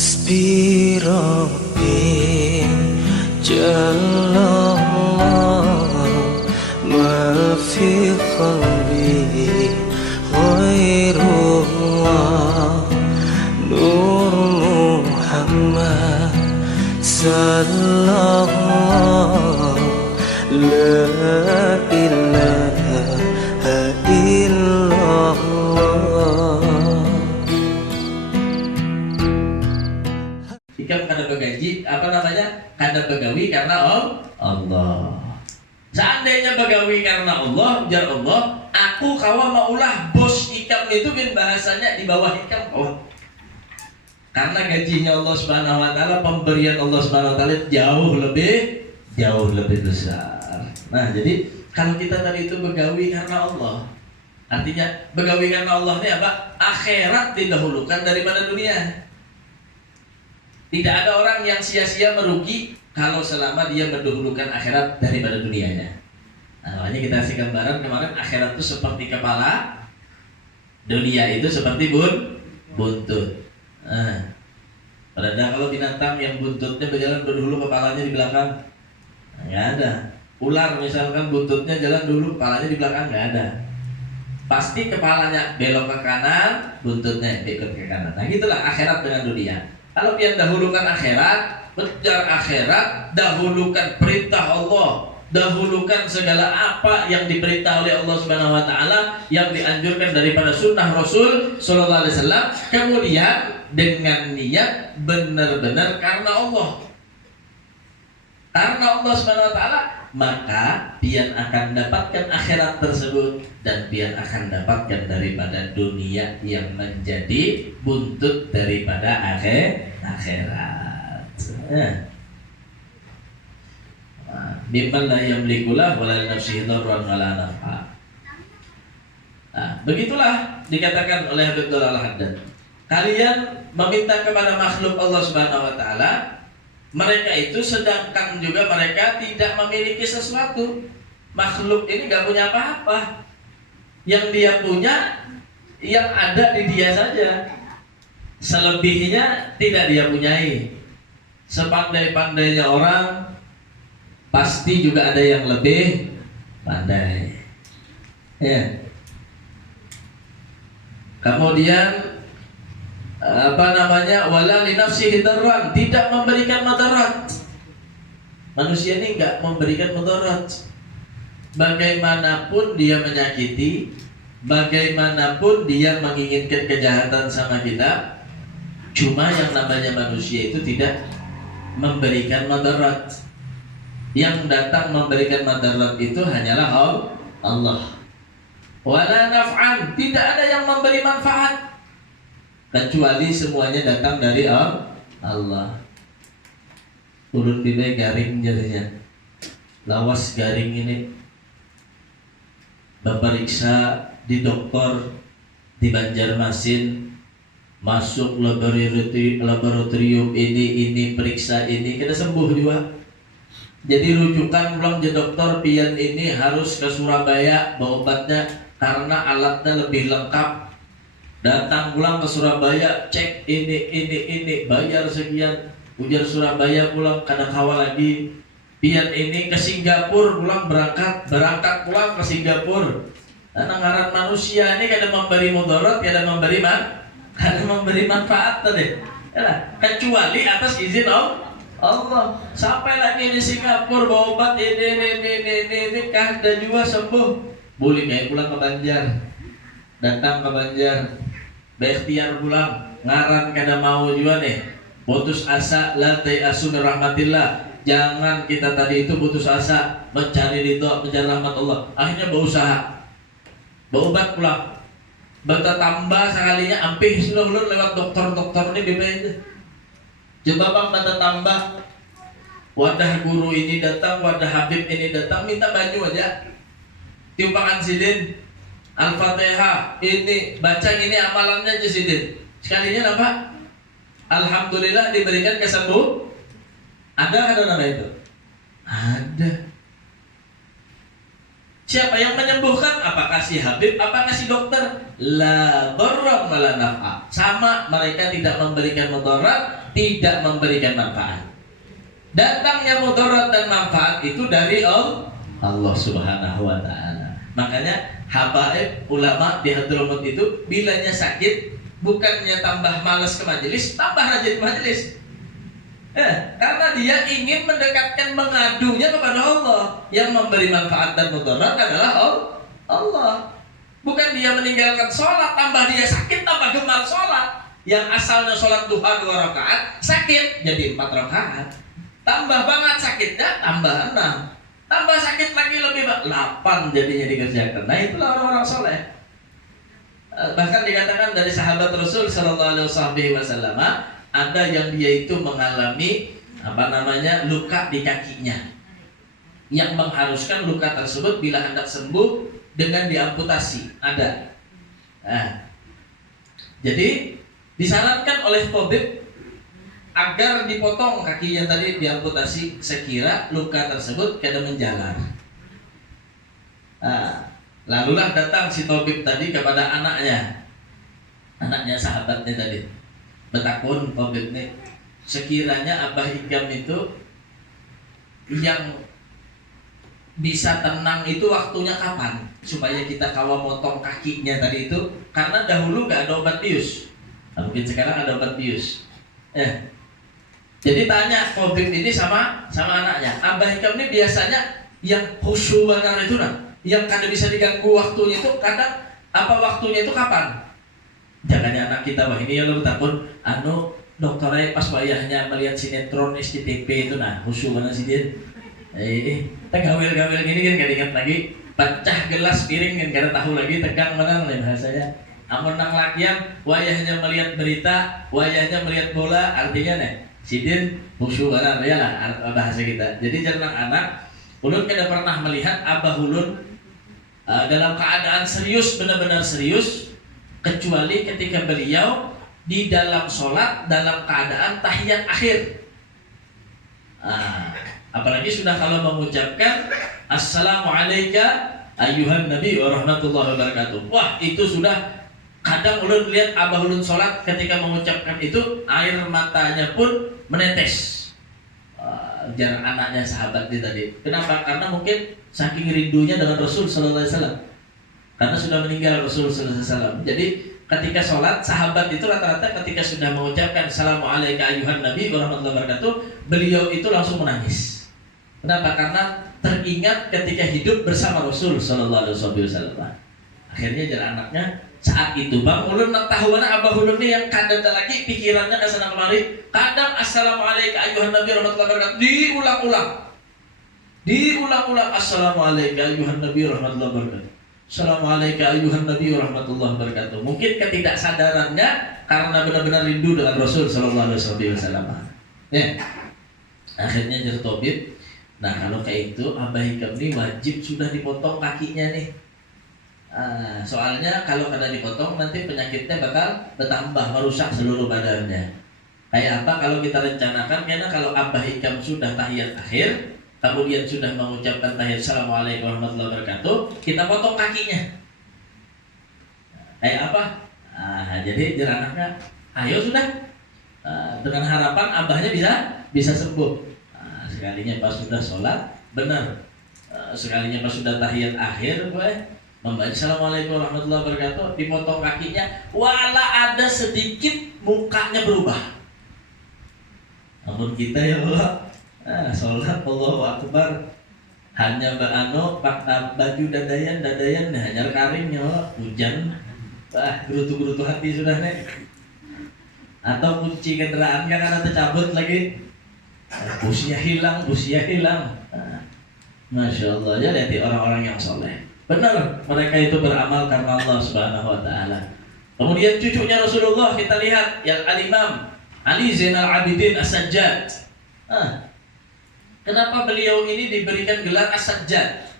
حسبي ربي جل الله ما في قلبي غير الله نور محمد صلى الله لا إله إلا الله. Hikam kada begaji, kada begawi karena Allah. Seandainya begawi karena Allah, jar Allah, aku kawa maulah bos ikam itu kan bahasanya di bawah ikam kawa. Karena gajinya Allah Subhanahu wa taala, pemberian Allah Subhanahu wa taala jauh lebih besar. Nah, jadi kalau kita tadi itu begawi karena Allah, artinya begawi karena Allah ini apa? Akhirat didahulukan daripada dunia. Tidak ada orang yang sia-sia merugi kalau selama dia mendahulukan akhirat daripada dunianya. Nah, makanya kita kasih gambaran kemarin, akhirat itu seperti kepala, dunia itu seperti buntut. Nah, padahal kalau binatang yang buntutnya berjalan dulu, kepalanya di belakang, nggak ada. Ular misalkan buntutnya jalan dulu, kepalanya di belakang, nggak ada. Pasti kepalanya belok ke kanan, buntutnya ikut ke kanan. Nah, gitulah akhirat dengan dunia. Kalau pian dahulukan akhirat, kejar akhirat, dahulukan perintah Allah, dahulukan segala apa yang diperintah oleh Allah Subhanahu wa taala, yang dianjurkan daripada sunnah Rasul sallallahu alaihi wasallam, kemudian dengan niat benar-benar karena Allah. Karena Allah Subhanahu wa taala, maka pian akan dapatkan akhirat tersebut dan pian akan dapatkan daripada dunia yang menjadi buntut daripada akhirat. Mimman la yamlikulah wala nafsihi dharran wala naf'a. Nah, begitulah dikatakan oleh Habib Dhalal Al-Haddad. Kalian meminta kepada makhluk Allah Subhanahu wa taala, mereka itu sedangkan juga mereka tidak memiliki sesuatu. Makhluk ini gak punya apa-apa. Yang dia punya, yang ada di dia saja. Selebihnya tidak dia punyai. Sepandai-pandainya orang, pasti juga ada yang lebih pandai. Ya. Kemudian wala li nafsihi darran, tidak memberikan madarat. Manusia ini enggak memberikan madarat. Bagaimanapun dia menyakiti, bagaimanapun dia menginginkan kejahatan sama kita, cuma yang namanya manusia itu tidak memberikan madarat. Yang datang memberikan madarat itu hanyalah Allah. Wala naf'an, tidak ada yang memberi manfaat kecuali semuanya datang dari Allah. Ulun bibai garing jadinya, lawas garing ini beperiksa di dokter di Banjarmasin, masuk laboratorium ini periksa ini, kita sembuh juga. Jadi rujukan pulang je dokter pian ini harus ke Surabaya bawa obatnya karena alatnya lebih lengkap. Datang pulang ke Surabaya, cek ini bayar sekian, ujar Surabaya pulang kada kawa lagi. Pian ini ke Singapura pulang berangkat pulang ke Singapura. Karena ngaran manusia ini kada memberi mudarat, kada memberi manfaat tadi. Yalah, kecuali atas izin Allah. Sampai lagi di Singapura bawa obat ini kada juga sembuh. Boleh kayak pulang ke Banjar. Datang ke Banjar. Berikhtiar pulang, ngaran kada mau juga nih. Putus asa, la ta'asu min rahmatillah. Jangan kita tadi itu putus asa, mencari ridho, mencari rahmat Allah. Akhirnya berusaha, berobat pulang. Bata tambah sekalinya, ampih sudah ulun lewat dokter ini BPN. Coba bang bata tambah, wadah guru ini datang, wadah Habib ini datang, minta baju aja. Tiupakan sidin. Al-Fatihah ini baca ini amalannya Jasidin. Sekalinya apa? Alhamdulillah diberikan kesembuh. Ada nama itu? Ada. Siapa yang menyembuhkan? Apakah si Habib? Apakah si dokter? La dharra wala naf'a. Sama, mereka tidak memberikan mudarat, tidak memberikan manfaat. Datangnya mudarat dan manfaat itu dari Allah Subhanahu wa taala. Makanya habaib ulama di Hadramut itu bilanya sakit bukannya tambah malas ke majelis, tambah rajin ke majelis. Karena dia ingin mendekatkan mengadunya kepada Allah. Yang memberi manfaat dan mudarat adalah Allah. Bukan dia meninggalkan sholat, tambah dia sakit, tambah gemar sholat. Yang asalnya sholat duha 2 rakaat, sakit jadi 4 rakaat. Tambah banget sakitnya, tambah 6. Tambah sakit lagi lebih 8 jadinya dikerjakan. Nah itulah orang-orang soleh. Bahkan dikatakan dari sahabat Rasul Sallallahu Alaihi Wasallam, ada yang dia itu mengalami luka di kakinya, yang mengharuskan luka tersebut bila hendak sembuh dengan diamputasi. Ada. Jadi disarankan oleh tabib agar dipotong kaki yang tadi diamputasi sekira luka tersebut kada menjalar. Lalulah datang si tabib tadi kepada anaknya sahabatnya tadi. Betakun tabib nih, sekiranya Abah Hikam itu yang bisa tenang itu waktunya kapan? Supaya kita kalau motong kakinya tadi itu, karena dahulu gak ada obat bius. Mungkin sekarang ada obat bius. Jadi tanya tabib ini sama anaknya, Abah Hikam ini biasanya yang khusyuk benar itu yang kada bisa diganggu waktunya itu kadang waktunya itu kapan? Jangannya anak kita, wah ini ya lo takut dokternya pas wayahnya melihat sinetron SCTV itu khusyuk benar sih dia. Tegawil-gawil gini kan gak diingat lagi, pecah gelas piring kan kada tahu lagi, tegang benar nih bahasanya. Amun nang lakian wayahnya melihat berita, wayahnya melihat bola, artinya sidin khusyuk benar ya lah bahasa kita. Jadi jangan anak ulun kada pernah melihat abah ulun dalam keadaan serius, benar-benar serius, kecuali ketika beliau di dalam sholat dalam keadaan tahiyat akhir. Apalagi sudah kalau mengucapkan Assalamualaikum ayyuhan nabi wa rahmatullahi wabarakatuh. Wah itu sudah kadang ulun lihat abah ulun sholat ketika mengucapkan itu air matanya pun menetes. Jarang anaknya sahabat dia tadi. Kenapa? Karena mungkin saking rindunya dengan Rasul Sallallahu Alaihi Wasallam. Karena sudah meninggal Rasul Sallallahu Alaihi Wasallam. Jadi ketika sholat sahabat itu rata-rata ketika sudah mengucapkan Assalamualaikum ayyuhan nabi wa rahmatullahi wabarakatuh, beliau itu langsung menangis. Kenapa? Karena teringat ketika hidup bersama Rasul Sallallahu Alaihi Wasallam. Akhirnya jalan anaknya saat itu bang ulun nak tahu mana abah ulun ni yang kadang lagi pikirannya kesana kemari, kadang Assalamualaikum ayyuhan nabi rahmatullahi wabarakatuh diulang-ulang Assalamualaikum ayyuhan nabi rahmatullahi wabarakatuh, Assalamualaikum ayyuhan nabi rahmatullahi wabarakatuh. Mungkin ketidaksadarannya karena benar-benar rindu dengan Rasul Sallallahu Alaihi Wasallam. Akhirnya jadi tabib. Nah kalau kayak itu Abah Hikam ini wajib sudah dipotong kakinya nih. Soalnya kalau kada dipotong nanti penyakitnya bakal bertambah, merusak seluruh badannya. Kayak apa kalau kita rencanakan, karena kalau Abah Hikam sudah tahiyat akhir, kemudian sudah mengucapkan tahiyat Assalamualaikum warahmatullahi wabarakatuh, kita potong kakinya. Kayak apa? Jadi jalanannya, ayo sudah, dengan harapan abahnya bisa sembuh. Sekalinya pas sudah sholat, benar. Sekalinya pas sudah tahiyat akhir, membaca Assalamualaikum warahmatullahi wabarakatuh, dipotong kakinya, wala ada sedikit mukanya berubah. Namun kita ya Allah, sholat Allahu Akbar, hanya baju dadayan hanya karing ya Allah, hujan, gerutu hati sudah nih. Atau kunci kendaraan kan ada tercabut lagi, busnya hilang. Masya Allah, ya lihat orang-orang yang soleh. Benar, mereka itu beramal karena Allah Subhanahu wa taala. Kemudian cucunya Rasulullah kita lihat yang Al-Imam Ali Zainal Abidin As-Sajjad. Kenapa beliau ini diberikan gelar As-Sajjad?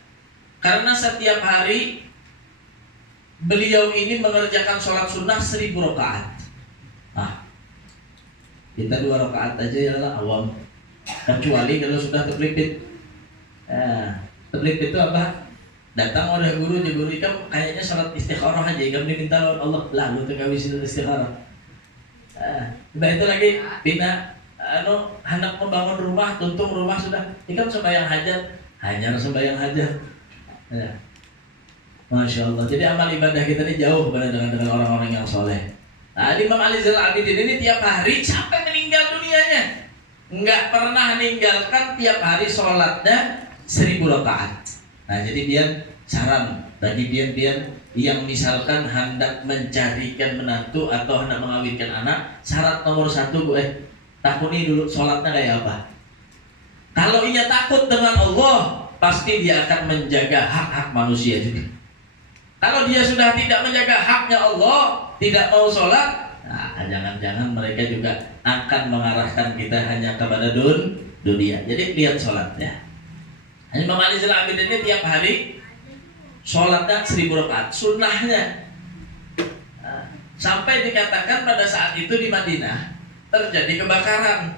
Karena setiap hari beliau ini mengerjakan sholat sunnah 1000 rakaat. Kita 2 rakaat aja ya lah awam. Kecuali kalau sudah terlipit. Terlipit itu apa? Datang oleh guru, je guru ikam kayaknya salat istikharah aja, ikam diminta lawan Allah, lalu tengah wis istikharah. Nah itu lagi pina hendak membangun rumah, tuntung rumah sudah, ikam sembahyang hajat, hanya sembahyang hajat. Ya. Masya Allah. Jadi amal ibadah kita ini jauh berbeda dengan orang-orang yang soleh. Nah, Imam Ali Zainal Abidin ini tiap hari sampai meninggal dunianya nggak pernah meninggalkan tiap hari sholatnya 1000 rakaat. Nah jadi biar saran bagi biar yang misalkan hendak mencarikan menantu atau hendak mengawinkan anak, syarat nomor 1 takuni dulu sholatnya kayak apa. Kalau ia takut dengan Allah, pasti dia akan menjaga hak-hak manusia juga. Kalau dia sudah tidak menjaga haknya Allah, tidak mau sholat, nah, jangan-jangan mereka juga akan mengarahkan kita hanya kepada dunia. Jadi lihat sholatnya. Imam Ali Zainal Abidin ini tiap hari sholatnya 1000 rakaat, sunnahnya. Nah, sampai dikatakan pada saat itu di Madinah terjadi kebakaran,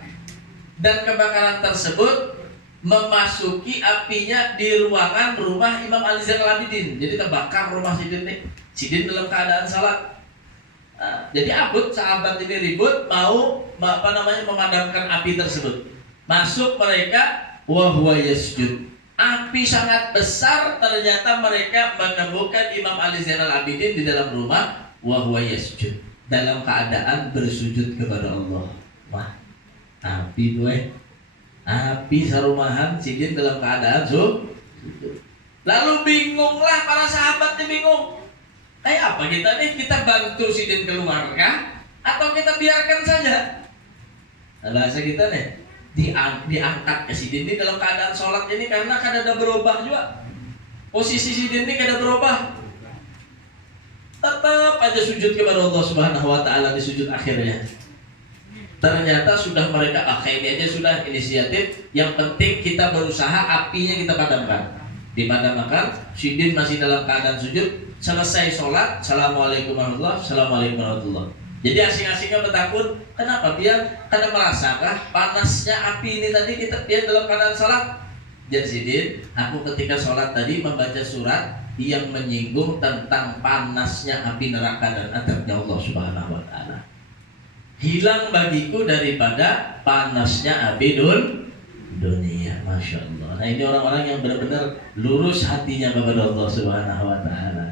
dan kebakaran tersebut memasuki apinya di ruangan rumah Imam Ali Zainal Abidin. Jadi terbakar rumah Sidin nih. Sidin dalam keadaan salat. Nah, jadi abut sahabat ini ribut mau memadamkan api tersebut. Masuk mereka wa huwa yasjud. Api sangat besar, ternyata mereka menemukan Imam Ali Zainal Abidin di dalam rumah wa huwa yasjud, dalam keadaan bersujud kepada Allah. Wah, api tuh api sarumahan Sidin dalam keadaan sujud. Lalu bingunglah para sahabatnya, bingung. Kayak apa kita nih? Kita bantu Sidin keluar kah? Atau kita biarkan saja? Nah, bahasa kita nih diangkat ke Sidin ini dalam keadaan sholat ini, karena kan ada berubah juga. Posisi Sidin ini kada berubah. Tetap aja sujud kepada Allah Subhanahu wa taala di sujud akhirnya. Ternyata sudah mereka ini aja sudah inisiatif. Yang penting kita berusaha apinya kita padamkan. Dipadamkan, Sidin masih dalam keadaan sujud. Selesai sholat, assalamualaikum warahmatullahi wabarakatuh, assalamualaikum warahmatullahi wabarakatuh. Jadi asing-asingnya bertakun. Kenapa? Karena merasakah panasnya api ini tadi dia dalam keadaan sholat. Jadi Sidin, aku ketika sholat tadi membaca surat yang menyinggung tentang panasnya api neraka dan adabnya Allah Subhanahu wa taala. Hilang bagiku daripada panasnya api dunia. Masya Allah. Nah ini orang-orang yang benar-benar lurus hatinya kepada Allah Subhanahu wa taala.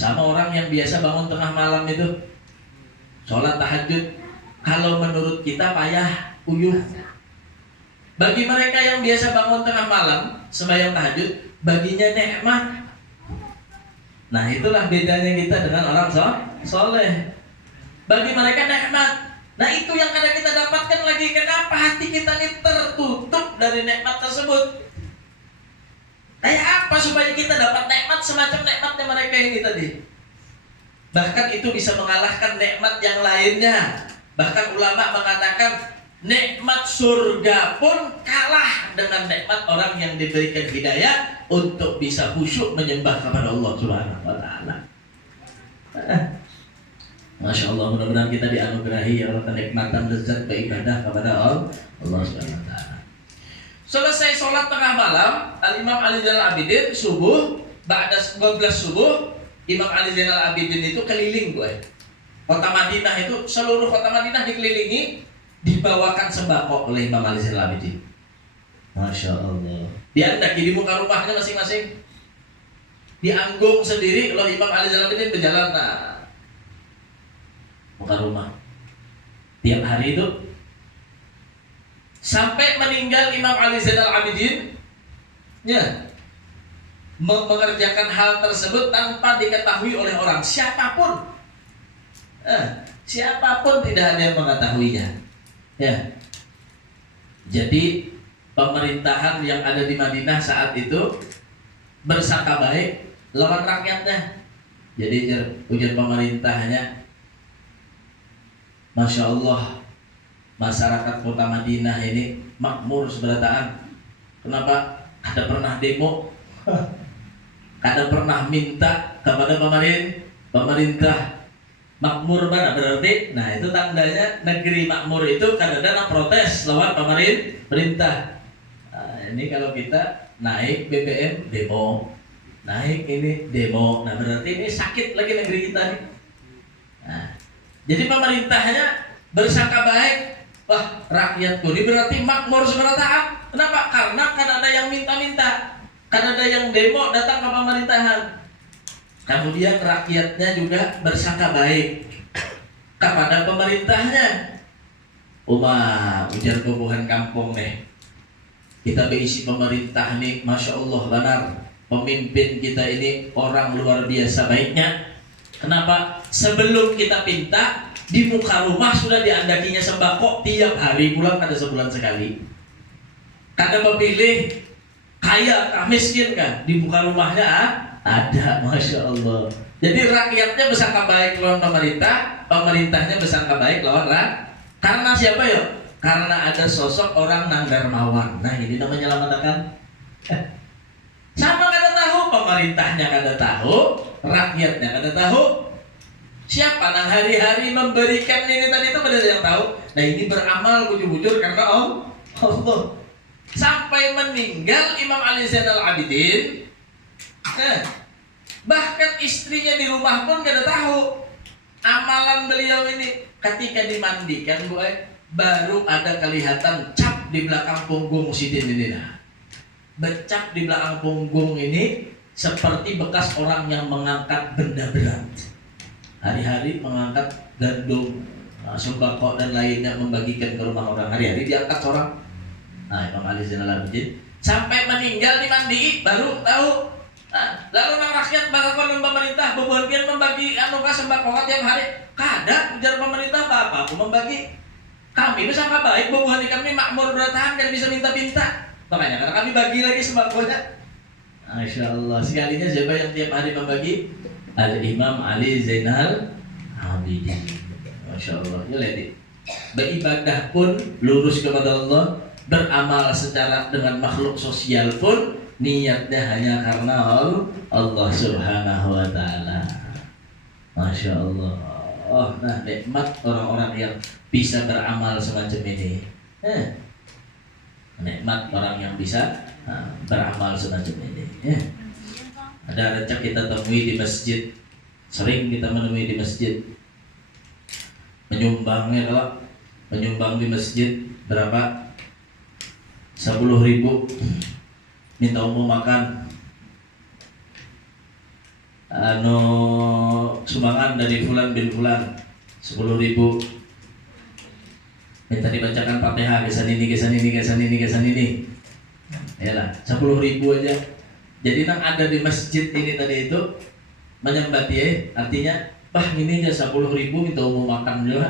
Sama orang yang biasa bangun tengah malam itu sholat tahajud, kalau menurut kita payah, uyuh. Bagi mereka yang biasa bangun tengah malam sembahyang tahajud, baginya nikmat. Nah itulah bedanya kita dengan orang soleh. Bagi mereka nikmat. Nah itu yang kadang kita dapatkan lagi. Kenapa hati kita ini tertutup dari nikmat tersebut? Kayak apa supaya kita dapat nikmat semacam nikmatnya mereka ini tadi? Bahkan itu bisa mengalahkan nikmat yang lainnya. Bahkan ulama mengatakan nikmat surga pun kalah dengan nikmat orang yang diberikan hidayah untuk bisa khusyuk menyembah kepada Allah Subhanahu wa taala. Masya Allah, mudah-mudahan kita dianugerahi ya Allah kenikmatan lezat beribadah kepada Allah Subhanahu wa taala. Selesai sholat tengah malam, Imam Ali Zainal Abidin subuh, ba'da 12 subuh, Imam Ali Zainal Abidin itu keliling kota Madinah itu, seluruh kota Madinah dikelilingi, dibawakan sembako oleh Imam Ali Zainal Abidin. Masya Allah. Dia andaki di muka rumahnya masing-masing, dianggung sendiri oleh Imam Ali Zainal Abidin berjalan muka rumah tiap hari itu sampai meninggal Imam Ali Zainal Abidin ya, mengerjakan hal tersebut tanpa diketahui oleh orang siapapun. Siapapun tidak ada yang mengetahuinya ya. Jadi pemerintahan yang ada di Madinah saat itu bersangka baik lawan rakyatnya. Jadi ujian pemerintahnya, Masya Allah, masyarakat kota Madinah ini makmur seberataan. Kenapa? Kada pernah demo, kada pernah minta kepada pemerintah. Makmur mana berarti? Nah itu tandanya negeri makmur itu kada ada protes lawan pemerintah. Nah, ini kalau kita naik BBM demo, naik ini demo. Nah berarti ini sakit lagi negeri kita nih. Nah, jadi pemerintahnya bersangka baik, wah rakyatku ini berarti makmur semerataan. Kenapa? Karena kan ada yang minta-minta, kan ada yang demo datang ke pemerintahan. Kemudian rakyatnya juga bersangka baik kepada pemerintahnya. Ujar kubuhan kampung nih, kita berisi pemerintah nih, Masya Allah benar. Pemimpin kita ini orang luar biasa baiknya. Kenapa? Sebelum kita pinta, di muka rumah sudah diandakinya sembako tiap hari, pulang ada sebulan sekali. Kada memilih kaya kah miskin kah, di muka rumahnya ada, Masya Allah. Jadi rakyatnya bersangka baik lawan pemerintah, pemerintahnya bersangka baik lawan rakyat. Karena siapa ya? Karena ada sosok orang nang dermawan. Nah ini namanya lamatakan. Sama kada tahu, pemerintahnya kada tahu, rakyatnya kada tahu. Siapa nang hari-hari memberikan ini tadi itu pada yang tahu. Nah ini beramal bujur-bujur karena Allah. Sampai meninggal Imam Ali Zainal Abidin, bahkan istrinya di rumah pun kada tahu amalan beliau ini. Ketika dimandikan, baru ada kelihatan cap di belakang punggung Sidin ini. Nah, becak di belakang punggung ini seperti bekas orang yang mengangkat benda berat. Hari-hari mengangkat gandum, sembako dan lainnya, membagikan ke rumah orang. Hari-hari diangkat orang. Nah, Imam Ali Zainal Abidin sampai meninggal dimandi baru tahu. Nah, lalu nang rakyat bakal pemerintah bebuan membagi anugerah sembako tiap hari. Kada ujar pemerintah apa aku membagi. Kami itu sangat baik, bebuan kami makmur bertahan, kan bisa minta-minta. Makanya karena kami bagi lagi sembakonya. Masya Allah. Sekalinya siapa yang tiap hari membagi? Al-Imam Ali Zainal Abidin. Masya Allah. Ya lihat, beribadah pun lurus kepada Allah, beramal secara dengan makhluk sosial pun niatnya hanya karena Allah Subhanahu wa Ta'ala. Masya Allah. Oh, nah nikmat orang-orang yang bisa beramal semacam ini. Nikmat orang yang bisa beramal semacam ini. Ada recak kita temui di masjid, sering kita menemui di masjid. Menyumbangnya, kalau menyumbang di masjid berapa? 10.000. Minta umum makan. Sumbangan dari Fulan bin Fulan 10.000. Minta dibacakan Fatihah kesan ini. Yalah, 10.000 aja. Jadi nang ada di masjid ini tadi itu menyembati, artinya, bah ini aja 10.000 minta umum makan juga.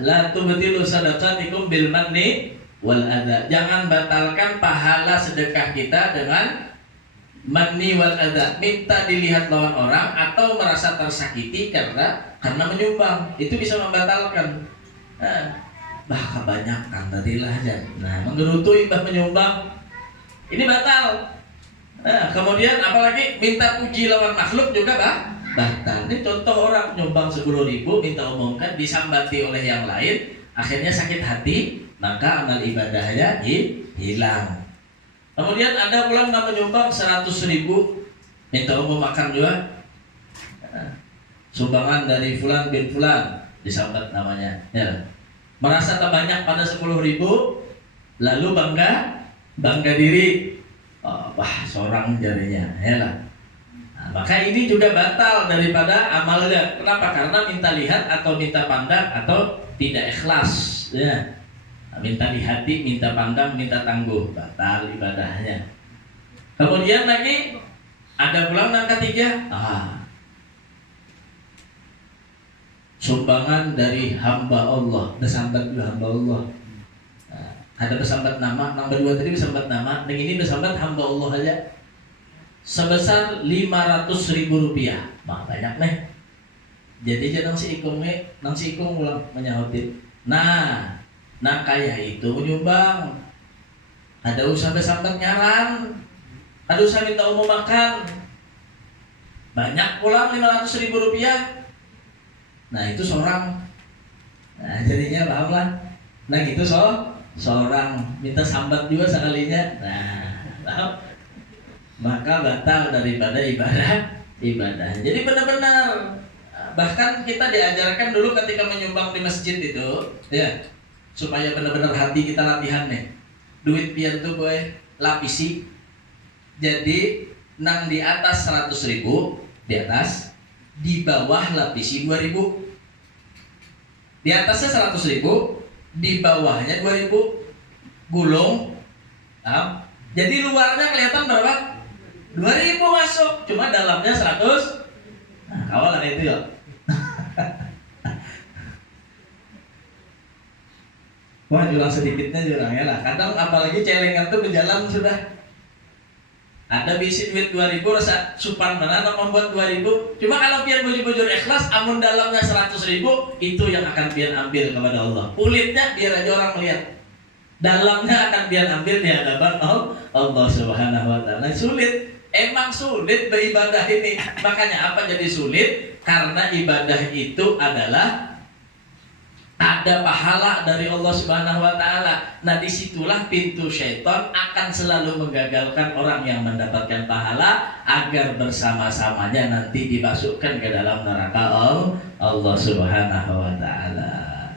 La tubtilu sadaqatikum bil manni wal adha. Jangan batalkan pahala sedekah kita dengan manni wal adha, minta dilihat lawan orang atau merasa tersakiti karena menyumbang. Itu bisa membatalkan. Bah kebanyakan tadilah aja. Nah, menggerutui bah menyumbang, ini batal. Kemudian apalagi minta puji lawan makhluk juga batal. Ini contoh orang nyumbang 10.000, minta umumkan, disambati oleh yang lain, akhirnya sakit hati, maka amal ibadahnya hilang. Kemudian ada pulang nggak menyumbang 100.000, minta umum makan juga, sumbangan dari Fulan bin Fulan, disambat namanya, ya. Merasa terbanyak pada 10.000, lalu bangga diri, wah seorang jarinya, ya lah. Nah, maka ini juga batal daripada amalnya. Kenapa? Karena minta lihat atau minta pandang atau tidak ikhlas, ya. Minta di hati, minta pandang, minta tangguh, batal ibadahnya. Kemudian lagi ada pulang yang ketiga, sumbangan dari hamba Allah, besambat juga hamba Allah. Ada besambat nama, nomor 2 tadi besambat nama, yang ini besambat hamba Allah aja, sebesar 500.000 rupiah. Banyak nih. Jadi jangan si ikung ulang menyahutin. Nah kaya itu menyumbang. Ada usaha besambat nyaran, ada usaha minta umum makan. Banyak pulang 500.000 rupiah. Nah itu seorang. Nah jadinya pahamlah. Nah gitu seorang minta sambat juga sekalinya. Nah paham? maka batal daripada ibadah. Jadi benar-benar, bahkan kita diajarkan dulu ketika menyumbang di masjid itu, ya, supaya benar-benar hati kita latihan nih. Duit pian tuh boy lapisi. Jadi nang di atas 100.000 di atas, di bawah lapisi 2.000. Di atasnya 100.000, di bawahnya 2.000. Gulung. Nah, jadi luarnya kelihatan berapa? 2.000 masuk, cuma dalamnya 100. Nah, kawal lah itu ya. Wah, jurang sedikitnya jurangnya lah. Kadang apalagi celengan tuh berjalan sudah. Ada bisi duit 2.000 rasa supan mana nak membuat 2.000. Cuma kalau pian bujur-bujur ikhlas, amun dalamnya 100.000, itu yang akan pian ambil kepada Allah. Kulitnya biar aja orang melihat. Dalamnya akan pian ambil di hadapan Allah Subhanahu wa taala. Sulit. Emang sulit beribadah ini. Makanya apa jadi sulit? Karena ibadah itu adalah ada pahala dari Allah Subhanahu wa taala. Nah, disitulah pintu syaitan akan selalu menggagalkan orang yang mendapatkan pahala agar bersama-samanya nanti dimasukkan ke dalam neraka Allah Subhanahu wa taala.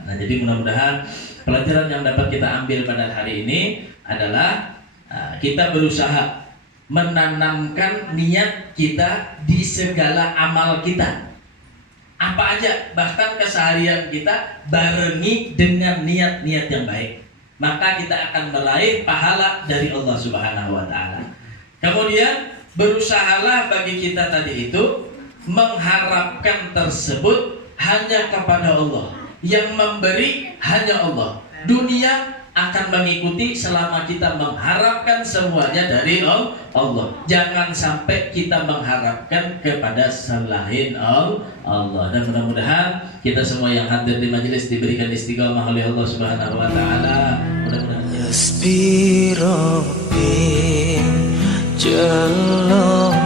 Nah, jadi mudah-mudahan pelajaran yang dapat kita ambil pada hari ini adalah kita berusaha menanamkan niat kita di segala amal kita. Apa aja, bahkan keseharian kita barengi dengan niat-niat yang baik. Maka kita akan meraih pahala dari Allah Subhanahu wa taala. Kemudian berusahalah bagi kita tadi itu mengharapkan tersebut hanya kepada Allah. Yang memberi hanya Allah. Dunia akan mengikuti selama kita mengharapkan semuanya dari Allah. Jangan sampai kita mengharapkan kepada selain Allah. Dan mudah-mudahan kita semua yang hadir di majelis diberikan istiqamah oleh Allah Subhanahu wa taala. Mudah-mudahan Hasbi Rabbi Jallallah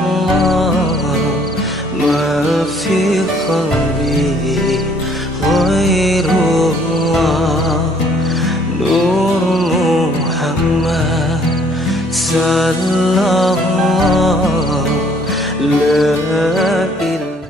ma fi qalbi ghairullah Nur Muhammad sallallahu la